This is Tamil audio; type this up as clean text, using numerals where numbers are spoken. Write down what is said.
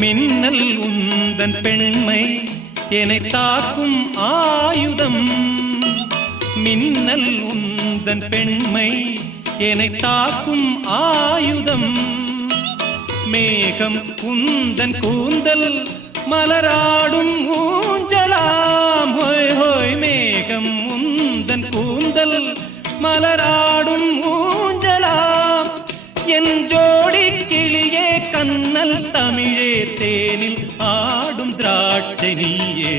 மின்னல் உந்தன் பெண்மை என்னை தாக்கும் ஆயுதம். மின்னல் உந்தன் பெண்மை என்னை தாக்கும் ஆயுதம். மேகம் உந்தன் கூந்தல் மலராடும் ஊஞ்சலாம். ஹோய் ஹோய் மேகம் உந்தன் கூந்தல் மலராடும் ஊஞ்சலாம். என் ஜோடி கிளியே கண்ணல் தமிழே தேனில் ஆடும் திராட்சை நீயே.